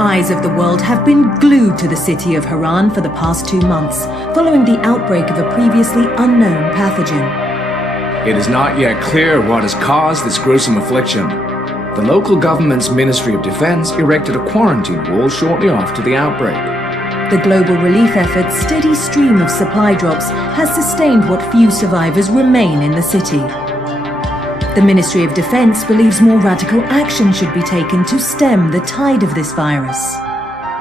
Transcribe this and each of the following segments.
Eyes of the world have been glued to the city of Haran for the past 2 months, following the outbreak of a previously unknown pathogen. It is not yet clear what has caused this gruesome affliction. The local government's Ministry of Defense erected a quarantine wall shortly after the outbreak. The global relief effort's steady stream of supply drops has sustained what few survivors remain in the city. The Ministry of Defense believes more radical action should be taken to stem the tide of this virus.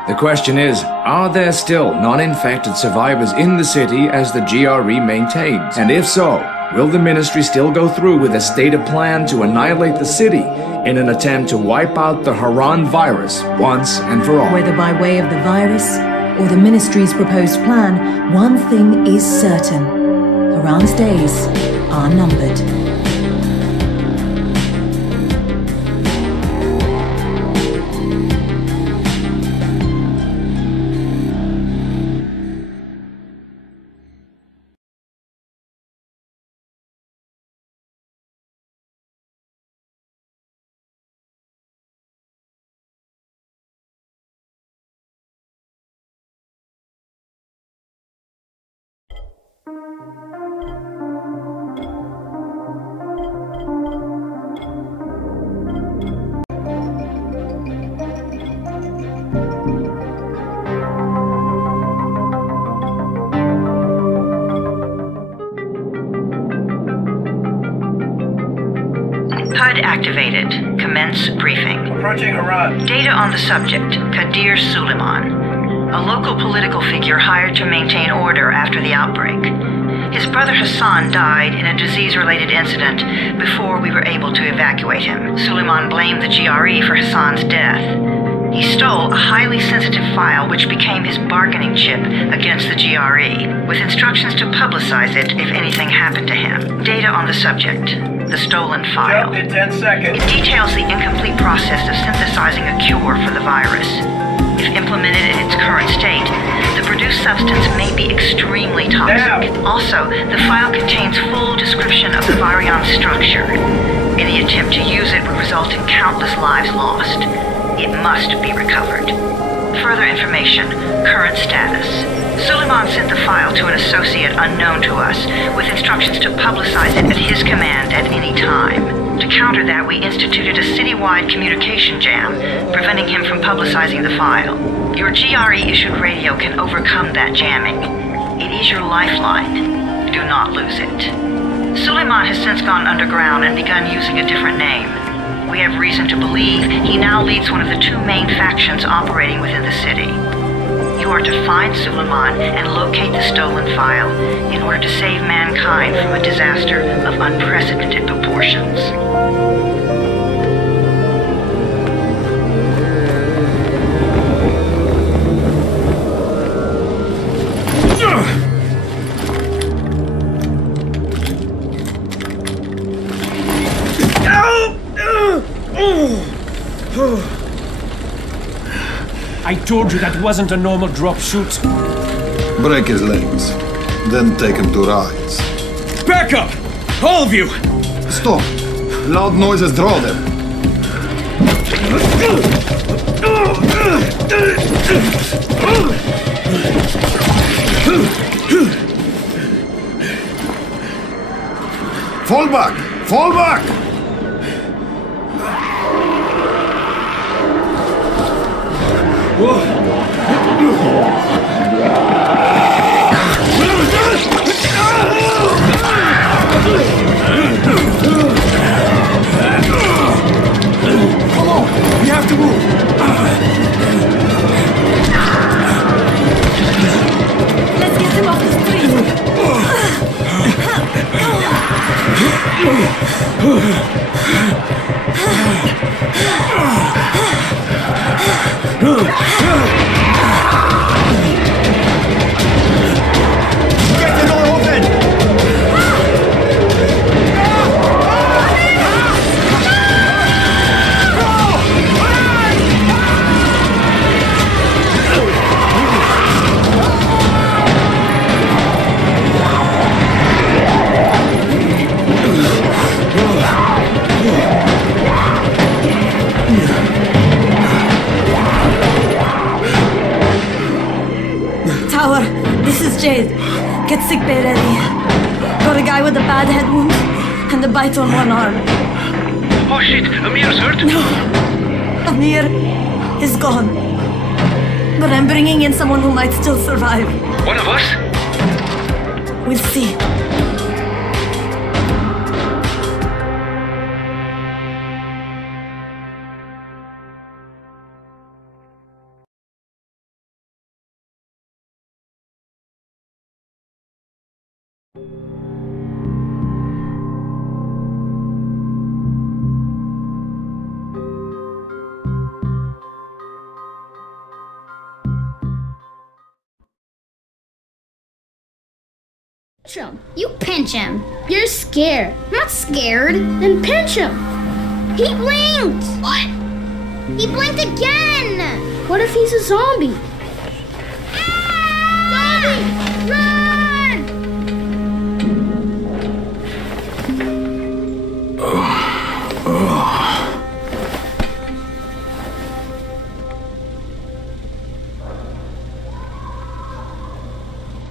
The question is, are there still non-infected survivors in the city as the GRE maintains? And if so, will the ministry still go through with a stated plan to annihilate the city in an attempt to wipe out the Haran virus once and for all? Whether by way of the virus or the ministry's proposed plan, one thing is certain: Haran's days are numbered. HUD activated. Commence briefing. Approaching Haran. Data on the subject, Kadir Suleiman, a local political figure hired to maintain order after the outbreak. His brother Hassan died in a disease-related incident before we were able to evacuate him. Suleiman blamed the GRE for Hassan's death. He stole a highly sensitive file which became his bargaining chip against the GRE, with instructions to publicize it if anything happened to him. Data on the subject, the stolen file. Jump in 10 seconds. It details the incomplete process of synthesizing a cure for the virus. If implemented in its current state, the produced substance may be extremely toxic. Also, the file contains full description of the virion's structure. Any attempt to use it would result in countless lives lost. It must be recovered. Further information, current status. Suleiman sent the file to an associate unknown to us, with instructions to publicize it at his command at any time. To counter that, we instituted a citywide communication jam, preventing him from publicizing the file. Your GRE-issued radio can overcome that jamming. It is your lifeline. Do not lose it. Suleiman has since gone underground and begun using a different name. We have reason to believe he now leads one of the 2 main factions operating within the city. You are to find Suleiman and locate the stolen file in order to save mankind from a disaster of unprecedented proportions. I told you that wasn't a normal drop shoot. Break his legs, then take him to rides. Back up! All of you! Stop! Loud noises draw them. Fall back! Fall back! Come on! We have to move! Let's get him off the street! Get the door open! guy with a bad head wound and a bite on one arm. Oh shit, Amir's hurt? No, Amir is gone. But I'm bringing in someone who might still survive. One of us? We'll see. You pinch him. You're scared. I'm not scared. Then pinch him. He blinked. What? He blinked again. What if he's a zombie? Zombie! Run!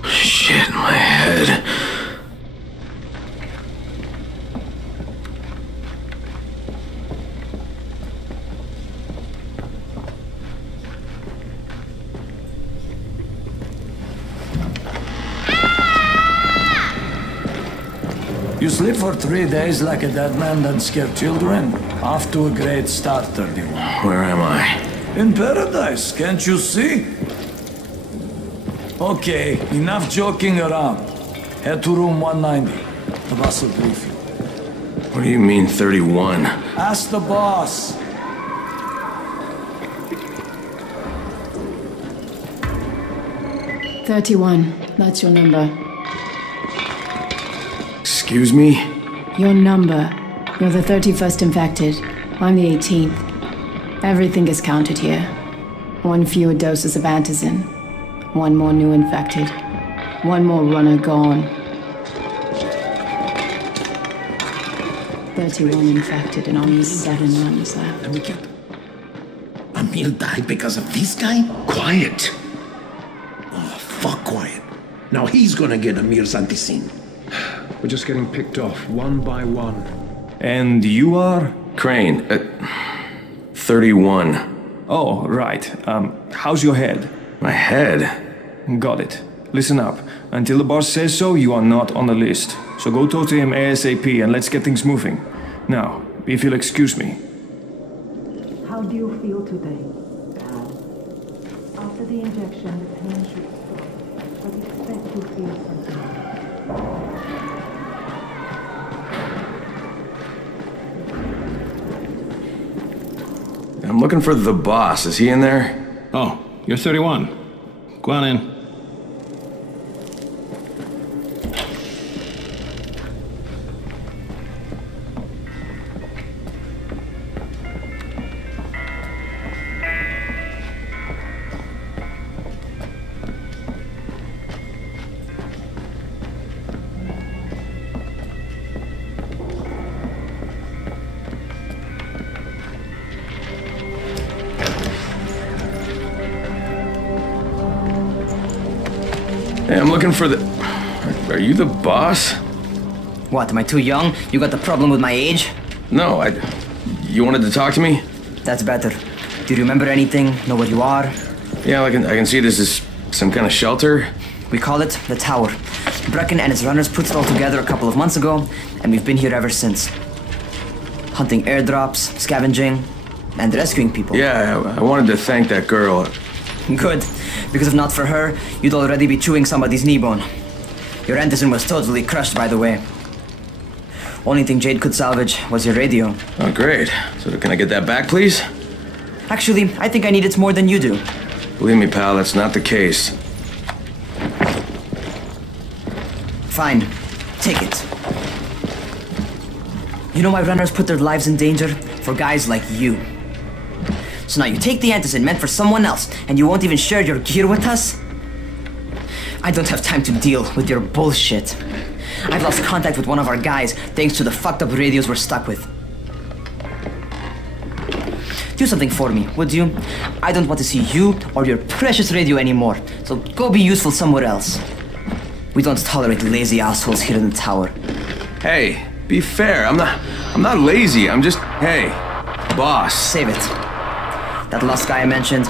Shit, my head. You sleep for 3 days like a dead man, then scare children? Off to a great start, 31. Where am I? In paradise, can't you see? Okay, enough joking around. Head to room 190. The boss will brief you. What do you mean, 31? Ask the boss. That's your number. Excuse me? Your number. You're the 31st infected. I'm the 18th. Everything is counted here. 1 fewer doses of antizin. 1 more new infected. 1 more runner gone. 31 infected and only 7 runners left. And we can't... Amir died because of this guy? Quiet. Oh, fuck quiet. Now he's gonna get Amir's antizin. We're just getting picked off, one by one. And you are? Crane, 31. Oh, right. How's your head? My head? Got it. Listen up. Until the boss says so, you are not on the list. So go talk to him ASAP and let's get things moving. Now, if you'll excuse me. How do you feel today? After the injection, the pain should stop. But expect to feel something. I'm looking for the boss. Is he in there? Oh, you're 31. Go on in. Hey, I'm looking for the... Are you the boss? What, am I too young? You got the problem with my age? No, You wanted to talk to me? That's better. Do you remember anything? Know where you are? Yeah, I can see this is some kind of shelter. We call it the Tower. Brecken and his runners put it all together a couple of months ago, and we've been here ever since. Hunting airdrops, scavenging, and rescuing people. Yeah, I wanted to thank that girl. Good, because if not for her, you'd already be chewing somebody's knee bone. Your antizin was totally crushed, by the way. Only thing Jade could salvage was your radio. Oh, great. So can I get that back, please? Actually, I think I need it more than you do. Believe me, pal, that's not the case. Fine. Take it. You know why runners put their lives in danger? For guys like you. So now you take the antizin meant for someone else, and you won't even share your gear with us? I don't have time to deal with your bullshit. I've lost contact with one of our guys thanks to the fucked up radios we're stuck with. Do something for me, would you? I don't want to see you or your precious radio anymore, so go be useful somewhere else. We don't tolerate lazy assholes here in the tower. Hey, be fair. I'm not lazy. I'm just, hey, boss. Save it. That last guy I mentioned,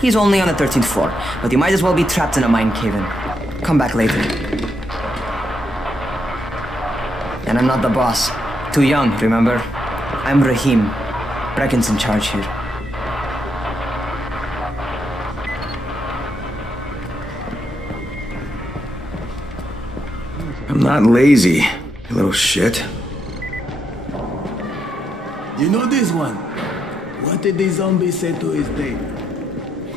he's only on the 13th floor, but he might as well be trapped in a mine cave-in. Come back later. And I'm not the boss. Too young, remember? I'm Rahim. Brecken's in charge here. I'm not lazy, you little shit. You know this one? What did the zombie say to his date?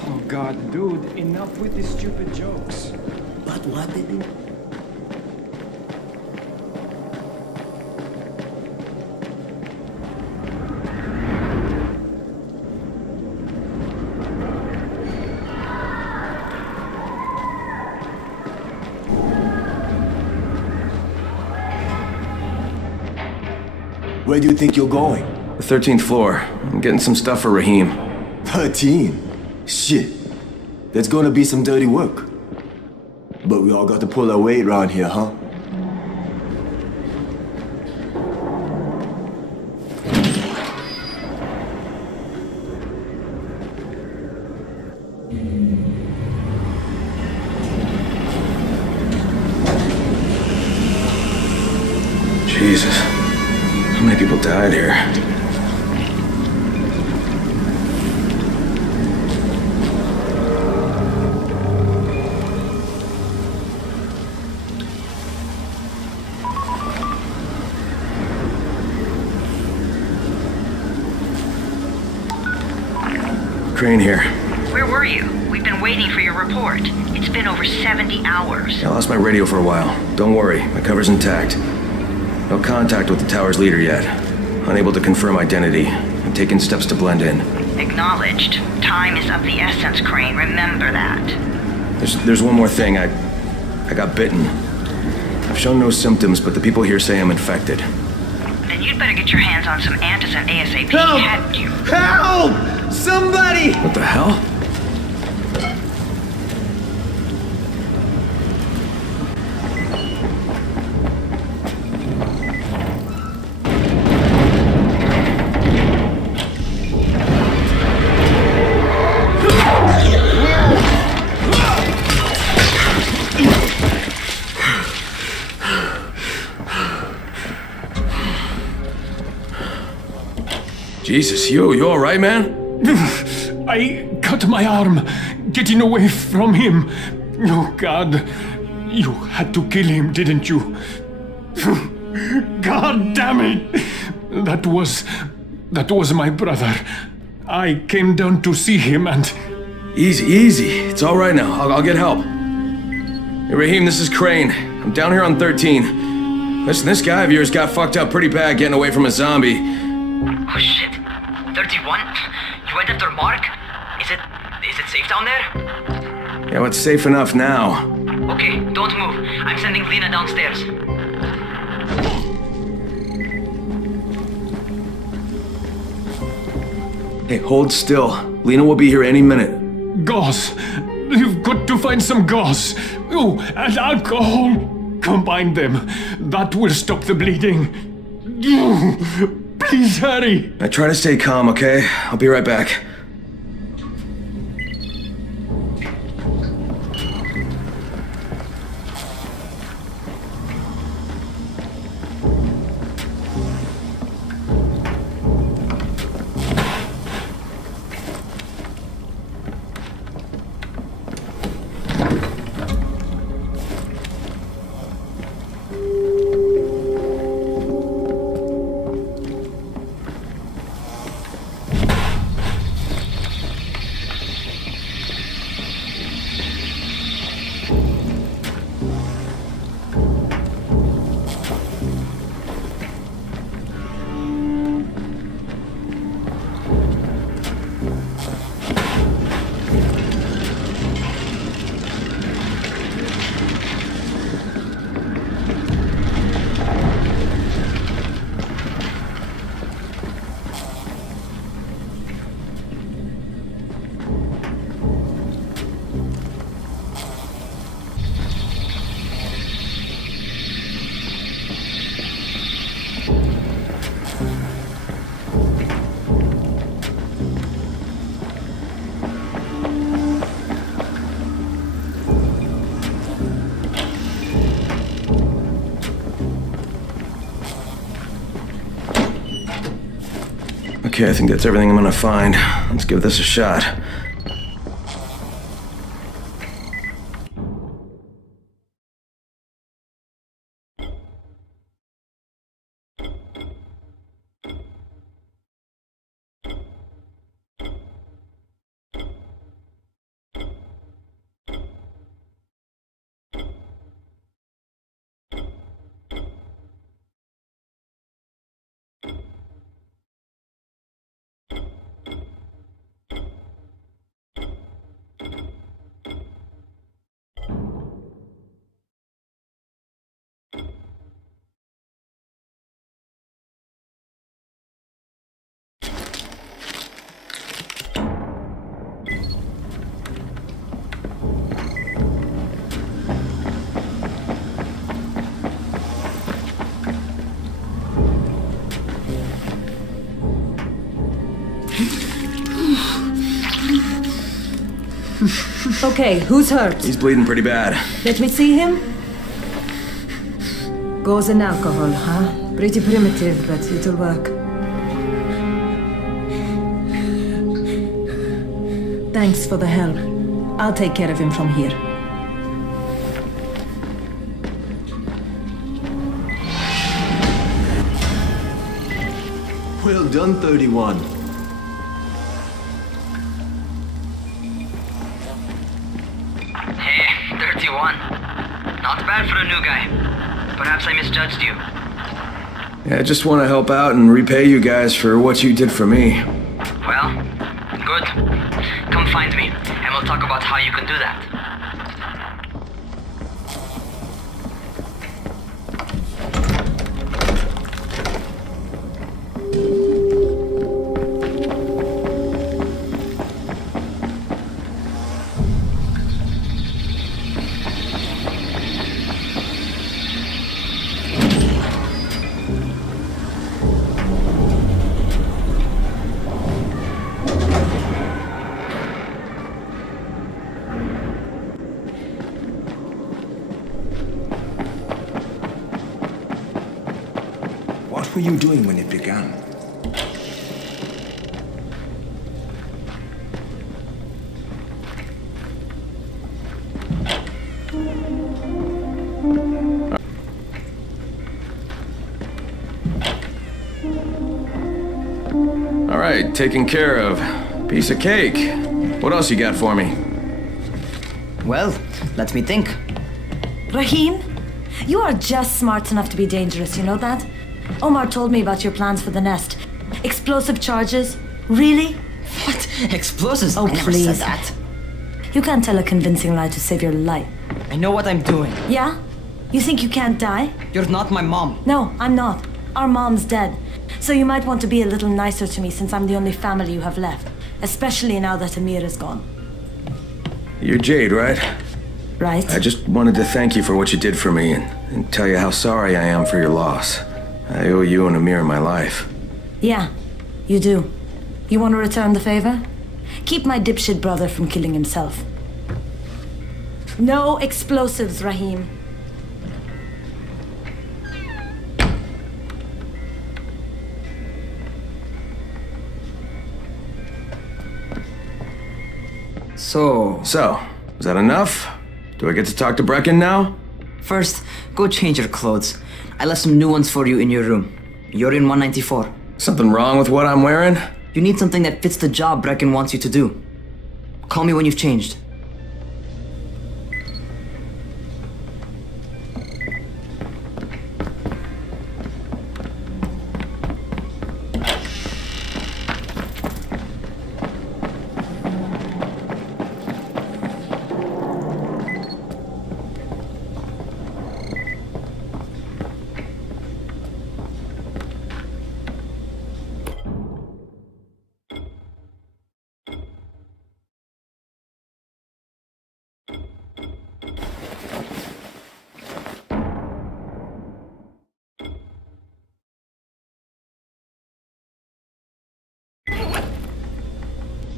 Oh god, dude, enough with these stupid jokes. But what did he... Where do you think you're going? The 13th floor. I'm getting some stuff for Rahim. 13? Shit. There's gonna be some dirty work. But we all got to pull our weight around here, huh? Jesus. How many people died here? Crane here. Where were you? We've been waiting for your report. It's been over 70 hours. I lost my radio for a while. Don't worry, my cover's intact. No contact with the tower's leader yet. Unable to confirm identity. I'm taking steps to blend in. Acknowledged. Time is of the essence, Crane. Remember that. There's one more thing. I got bitten. I've shown no symptoms, but the people here say I'm infected. Then you'd better get your hands on some antizin ASAP. Help! Hadn't you? Help! Somebody! What the hell? Jesus, you all right, man? I cut my arm, getting away from him. Oh, God. You had to kill him, didn't you? God damn it! That was my brother. I came down to see him and... Easy. It's all right now. I'll get help. Hey, Rahim, this is Crane. I'm down here on 13. Listen, this guy of yours got fucked up pretty bad getting away from a zombie. Oh, shit. 31? You went after Mark? Is it safe down there? Yeah, well, it's safe enough now. Okay, don't move. I'm sending Lena downstairs. Hey, hold still. Lena will be here any minute. Gauze. You've got to find some gauze. Oh, and alcohol. Combine them. That will stop the bleeding. Please hurry. I try to stay calm, okay? I'll be right back. Okay, I think that's everything I'm gonna find. Let's give this a shot. Okay, who's hurt? He's bleeding pretty bad. Let me see him. Gauze and alcohol, huh? Pretty primitive, but it'll work. Thanks for the help. I'll take care of him from here. Well done, 31. Not bad for a new guy. Perhaps I misjudged you. Yeah, I just want to help out and repay you guys for what you did for me. Well, good. Come find me, and we'll talk about how you can do that. What were you doing when it began? All right, taken care of. Piece of cake. What else you got for me? Well, let me think. Rahim, you are just smart enough to be dangerous, you know that? Omar told me about your plans for the nest. Explosive charges? Really? What? Explosives? Oh, I never please. said that. You can't tell a convincing lie to save your life. I know what I'm doing. Yeah? You think you can't die? You're not my mom. No, I'm not. Our mom's dead. So you might want to be a little nicer to me since I'm the only family you have left. Especially now that Amir is gone. You're Jade, right? Right. I just wanted to thank you for what you did for me and tell you how sorry I am for your loss. I owe you and Amir my life. Yeah, you do. You want to return the favor? Keep my dipshit brother from killing himself. No explosives, Rahim. So, is that enough? Do I get to talk to Brecken now? First, go change your clothes. I left some new ones for you in your room. You're in 194. Something wrong with what I'm wearing? You need something that fits the job Brecken wants you to do. Call me when you've changed.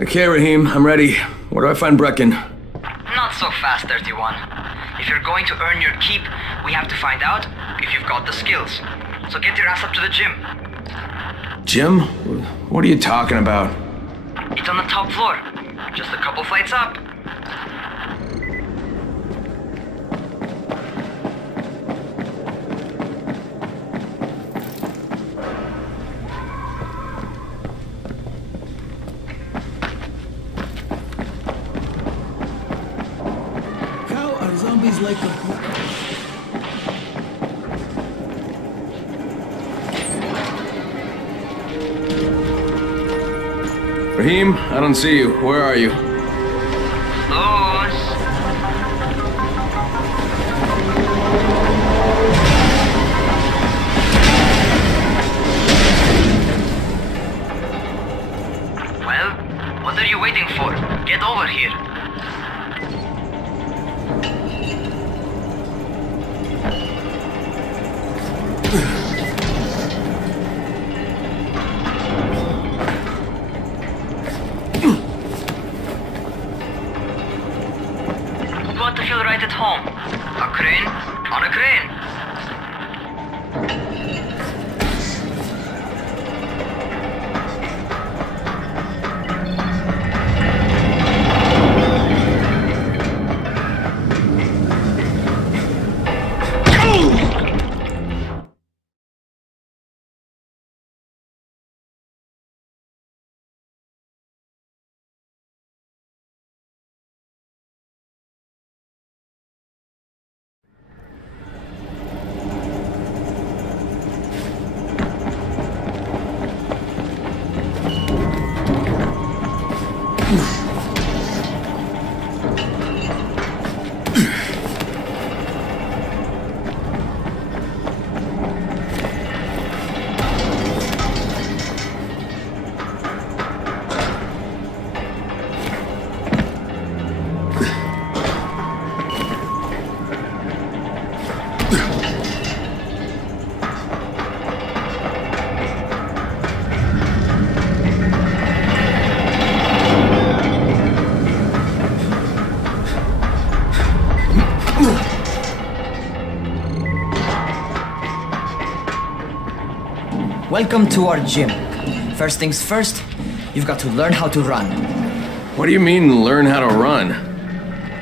Okay, Rahim, I'm ready. Where do I find Brecken? Not so fast, 31. If you're going to earn your keep, we have to find out if you've got the skills. So get your ass up to the gym. Gym? What are you talking about? It's on the top floor. Just a couple flights up. How are zombies like a... Raheem, I don't see you. Where are you? Those. Well, what are you waiting for? Get over here. Want to feel right at home. A crane? On a crane. Welcome to our gym. First things first, you've got to learn how to run. What do you mean, learn how to run?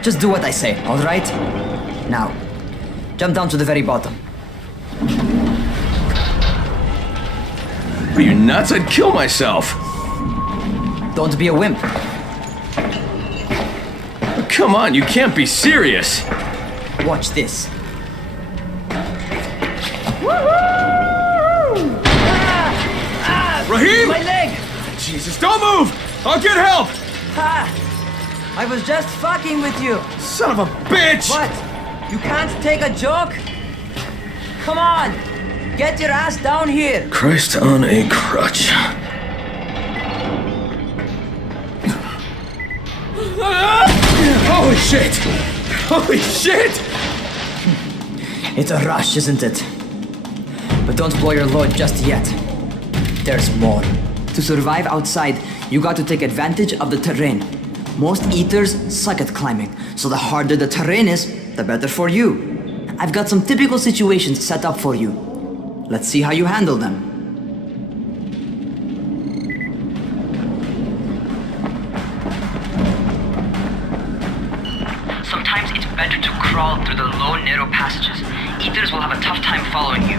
Just do what I say, alright? Now, jump down to the very bottom. Are you nuts? I'd kill myself. Don't be a wimp. Come on, you can't be serious. Watch this. Raheem! My leg! Jesus, don't move! I'll get help! Ha! I was just fucking with you. Son of a bitch! What? You can't take a joke? Come on! Get your ass down here! Christ on a crutch. Holy shit! Holy shit! It's a rush, isn't it? But don't blow your load just yet. There's more. To survive outside, you got to take advantage of the terrain. Most eaters suck at climbing, so the harder the terrain is, the better for you. I've got some typical situations set up for you. Let's see how you handle them. Sometimes it's better to crawl through the low, narrow passages. Eaters will have a tough time following you.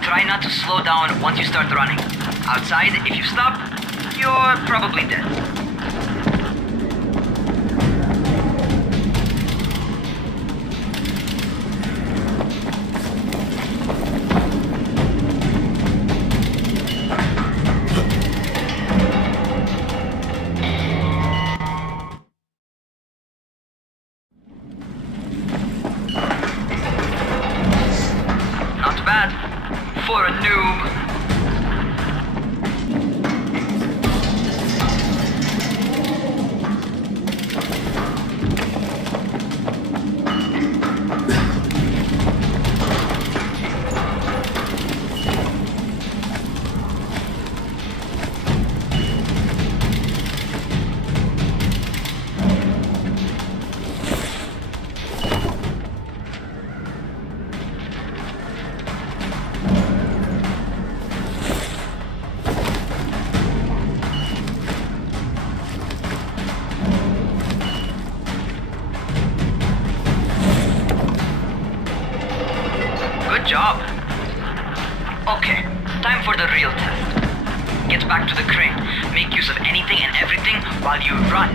Try not to slow down once you start running. Outside, if you stop, you're probably dead. Not bad for a noob. the real test. Get back to the crane. Make use of anything and everything while you run.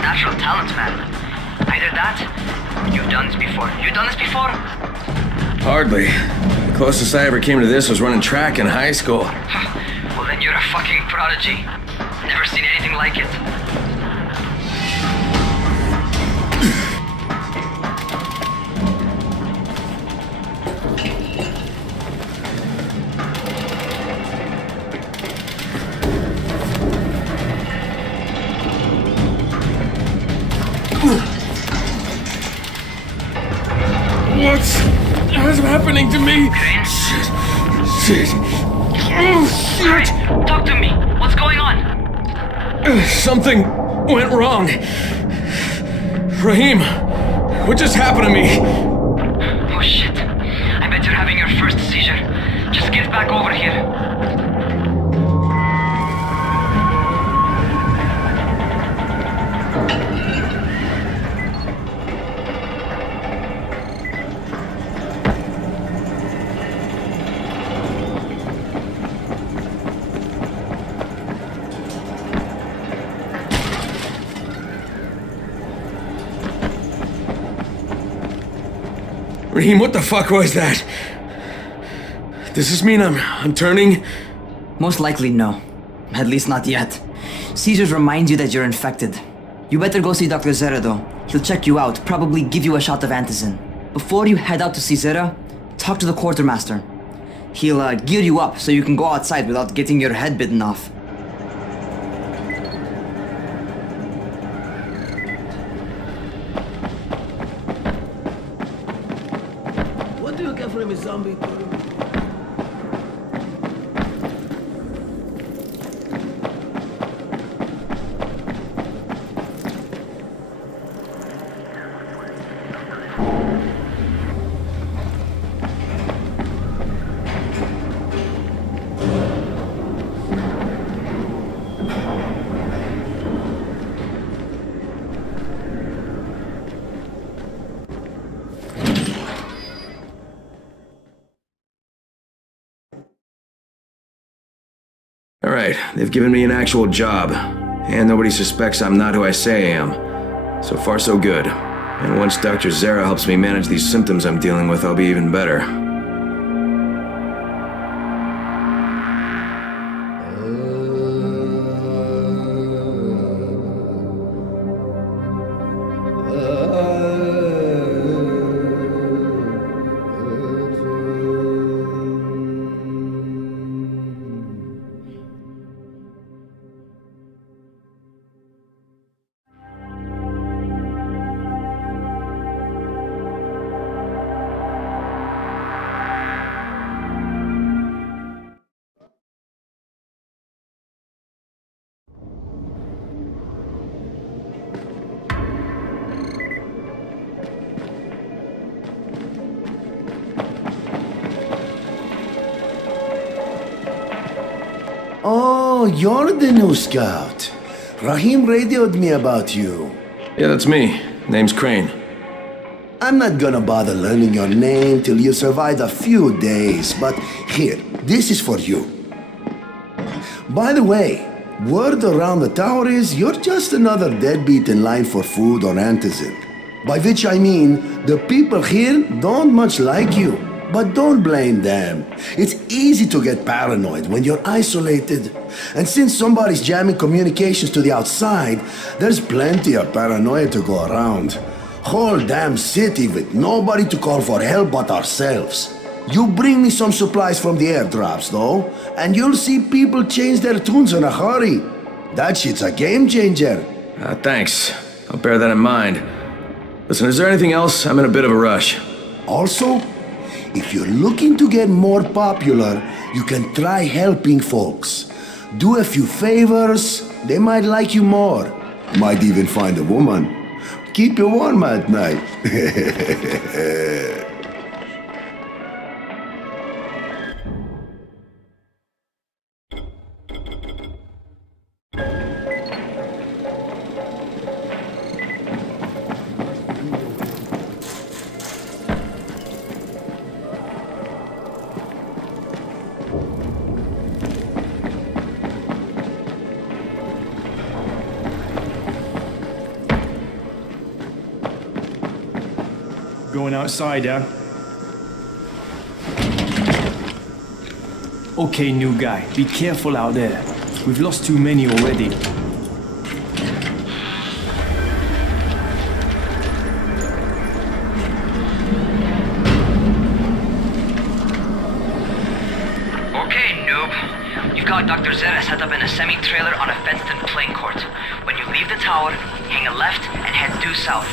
Natural talent, man. Either that, or you've done this before. You done this before? Hardly. The closest I ever came to this was running track in high school. Well, then you're a fucking prodigy. Never seen anything like it. What's happening to me? Crane? Shit. Oh, shit. Talk to me. What's going on? Something went wrong. Rahim, what just happened to me? Oh shit. I bet you're having your first seizure. Just get back over here. Rahim, what the fuck was that? Does this mean I'm turning? Most likely no. At least not yet. Seizures remind you that you're infected. You better go see Dr. Zera though. He'll check you out, probably give you a shot of antizin. Before you head out to see Zera, talk to the quartermaster. He'll gear you up so you can go outside without getting your head bitten off. From a zombie. Alright, they've given me an actual job. And nobody suspects I'm not who I say I am. So far so good. And once Dr. Zera helps me manage these symptoms I'm dealing with, I'll be even better. Oh, you're the new scout. Rahim radioed me about you. Yeah, that's me. Name's Crane. I'm not gonna bother learning your name till you survive a few days, but here, this is for you. By the way, word around the tower is you're just another deadbeat in line for food or antizin. By which I mean, the people here don't much like you. But don't blame them. It's easy to get paranoid when you're isolated. And since somebody's jamming communications to the outside, there's plenty of paranoia to go around. Whole damn city with nobody to call for help but ourselves. You bring me some supplies from the airdrops, though, and you'll see people change their tunes in a hurry. That shit's a game changer. Thanks. I'll bear that in mind. Listen, is there anything else? I'm in a bit of a rush. Also, if you're looking to get more popular, you can try helping folks. Do a few favors, they might like you more. Might even find a woman. Keep you warm at night. Going outside, yeah? Okay, new guy, be careful out there. We've lost too many already. Okay, noob. You've got Dr. Zera set up in a semi-trailer on a fenced-in playing court. When you leave the tower, hang a left and head due south.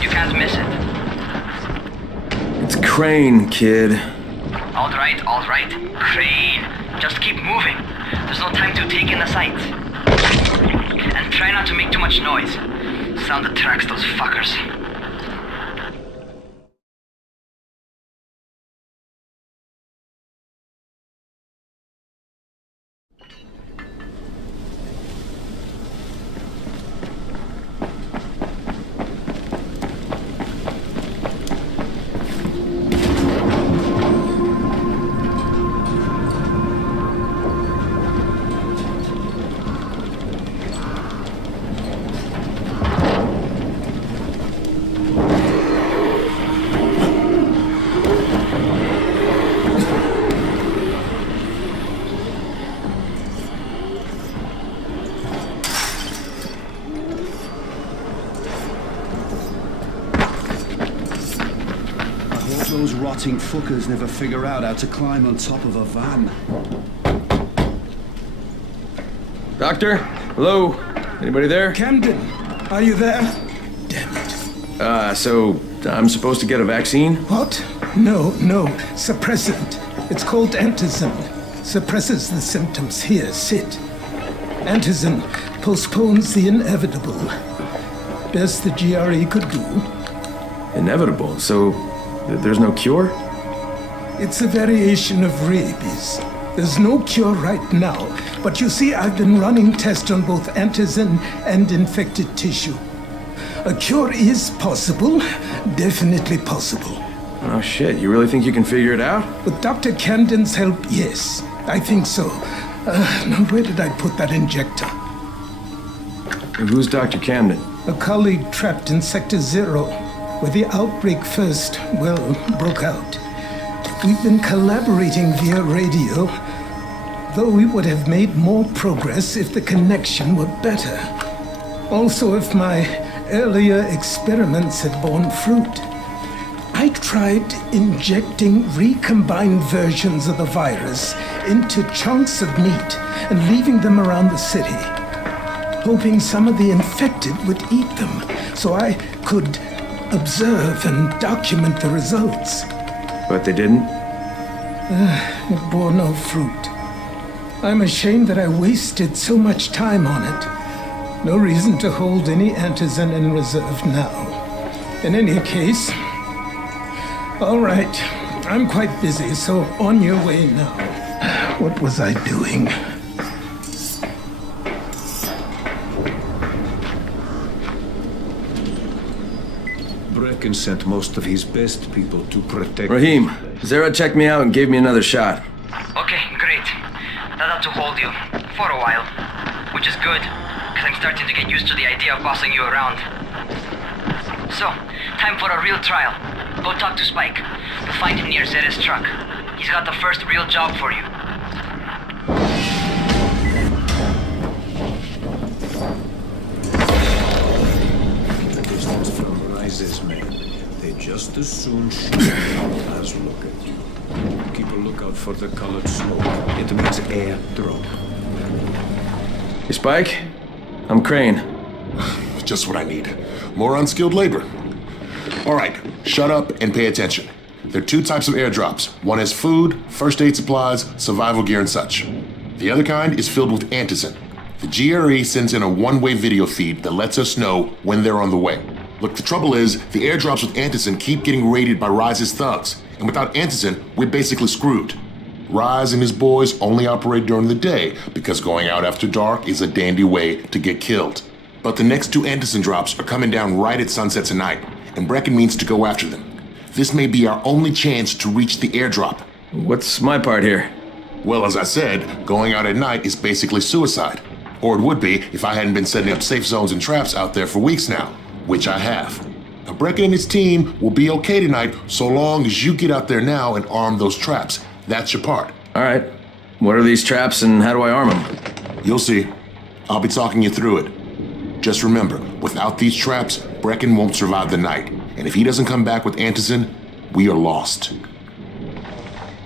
You can't miss it. It's Crane, kid. All right, Crane. Just keep moving. There's no time to take in the sights. And try not to make too much noise. Sound attracts those fuckers. Those rotting fuckers never figure out how to climb on top of a van. Doctor? Hello? Anybody there? Camden, are you there? Damn it. So I'm supposed to get a vaccine? What? No. Suppressant. It's called antizin. Suppresses the symptoms. Here, sit. Antizin postpones the inevitable. Best the GRE could do. Inevitable? So there's no cure? It's a variation of rabies. There's no cure right now, but you see, I've been running tests on both antizin and infected tissue. A cure is possible, definitely possible. Oh shit, you really think you can figure it out? With Dr. Camden's help, yes, I think so. Now where did I put that injector? And who's Dr. Camden? A colleague trapped in Sector 0. Where the outbreak first, broke out. We've been collaborating via radio, though we would have made more progress if the connection were better. Also, if my earlier experiments had borne fruit. I tried injecting recombined versions of the virus into chunks of meat and leaving them around the city, hoping some of the infected would eat them, so I could observe and document the results. But they didn't? It bore no fruit. I'm ashamed that I wasted so much time on it. No reason to hold any antizin in reserve now. In any case, all right, I'm quite busy, so on your way now. What was I doing? Brecken sent most of his best people to protect... Rahim, Zera checked me out and gave me another shot. Okay, great. That ought to hold you. For a while. Which is good, because I'm starting to get used to the idea of bossing you around. So, time for a real trial. Go talk to Spike. You'll find him near Zeta's truck. He's got the first real job for you. Rises, man. They just as soon shoot as look at you. Keep a lookout for the colored smoke. It means air drop. Hey, Spike? I'm Crane. Just what I need. More unskilled labor. All right, shut up and pay attention. There are two types of airdrops. One has food, first aid supplies, survival gear, and such. The other kind is filled with antizin. The GRE sends in a one-way video feed that lets us know when they're on the way. Look, the trouble is, the airdrops with antizin keep getting raided by Rise's thugs, and without antizin, we're basically screwed. Rise and his boys only operate during the day, because going out after dark is a dandy way to get killed. But the next two antizin drops are coming down right at sunset tonight, and Brecken means to go after them. This may be our only chance to reach the airdrop. What's my part here? Well, as I said, going out at night is basically suicide. Or it would be if I hadn't been setting up safe zones and traps out there for weeks now. Which I have. Now, Brecken and his team will be okay tonight so long as you get out there now and arm those traps. That's your part. All right. What are these traps and how do I arm them? You'll see. I'll be talking you through it. Just remember, without these traps, Brecken won't survive the night. And if he doesn't come back with antizin, we are lost.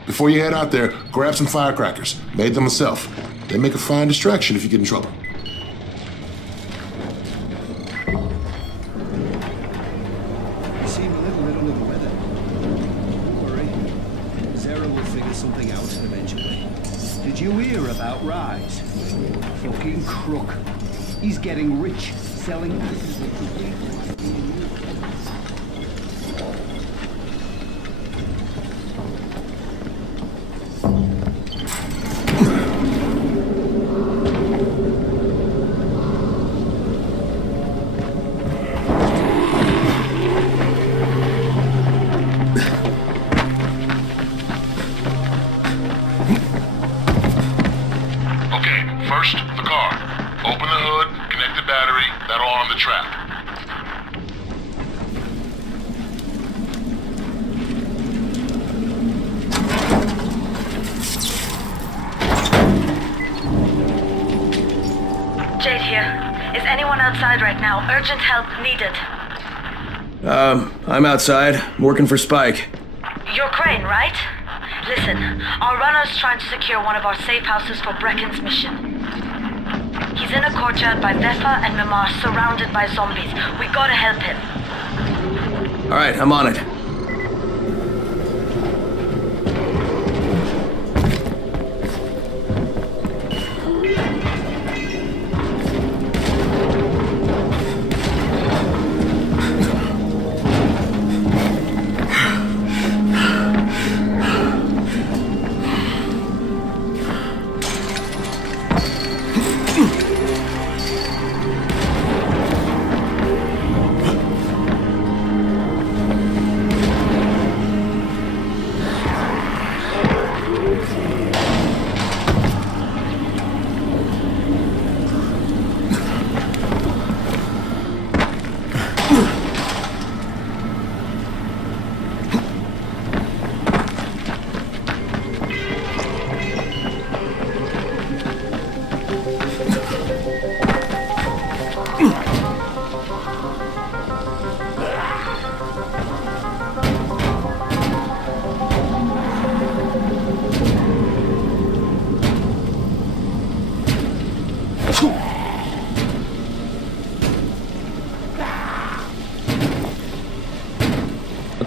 Before you head out there, grab some firecrackers. Made them myself. They make a fine distraction if you get in trouble. Something out eventually. Did you hear about Rise? Fucking crook. He's getting rich, selling asses. First, the car. Open the hood, connect the battery, that'll arm the trap. Jade here. Is anyone outside right now? Urgent help needed. I'm outside. I'm working for Spike. You're Crane, right? Listen, our runner's trying to secure one of our safe houses for Brecken's mission. He's in a courtyard by Vefa and Mimar, surrounded by zombies. We gotta help him. All right, I'm on it.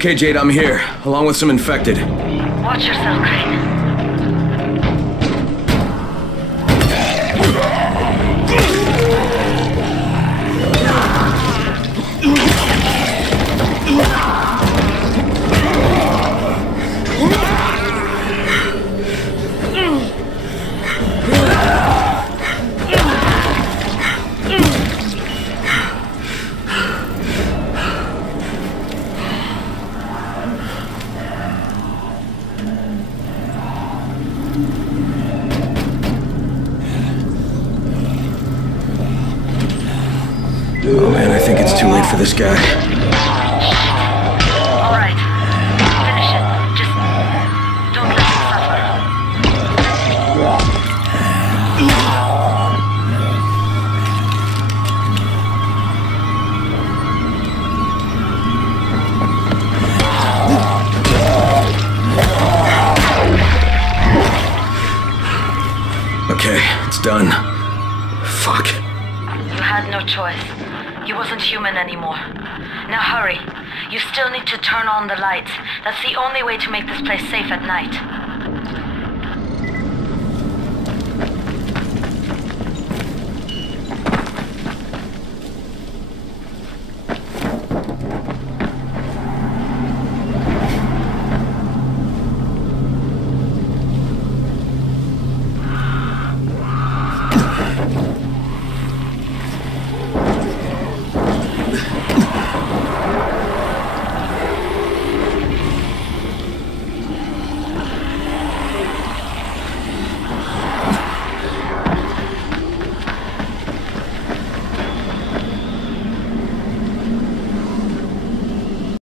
Okay, Jade, I'm here, along with some infected. Watch yourself, Crane. for this guy. All right. Finish it. Just don't let him suffer. Okay, it's done. Fuck. You had no choice. He wasn't human anymore. Now hurry. You still need to turn on the lights. That's the only way to make this place safe at night.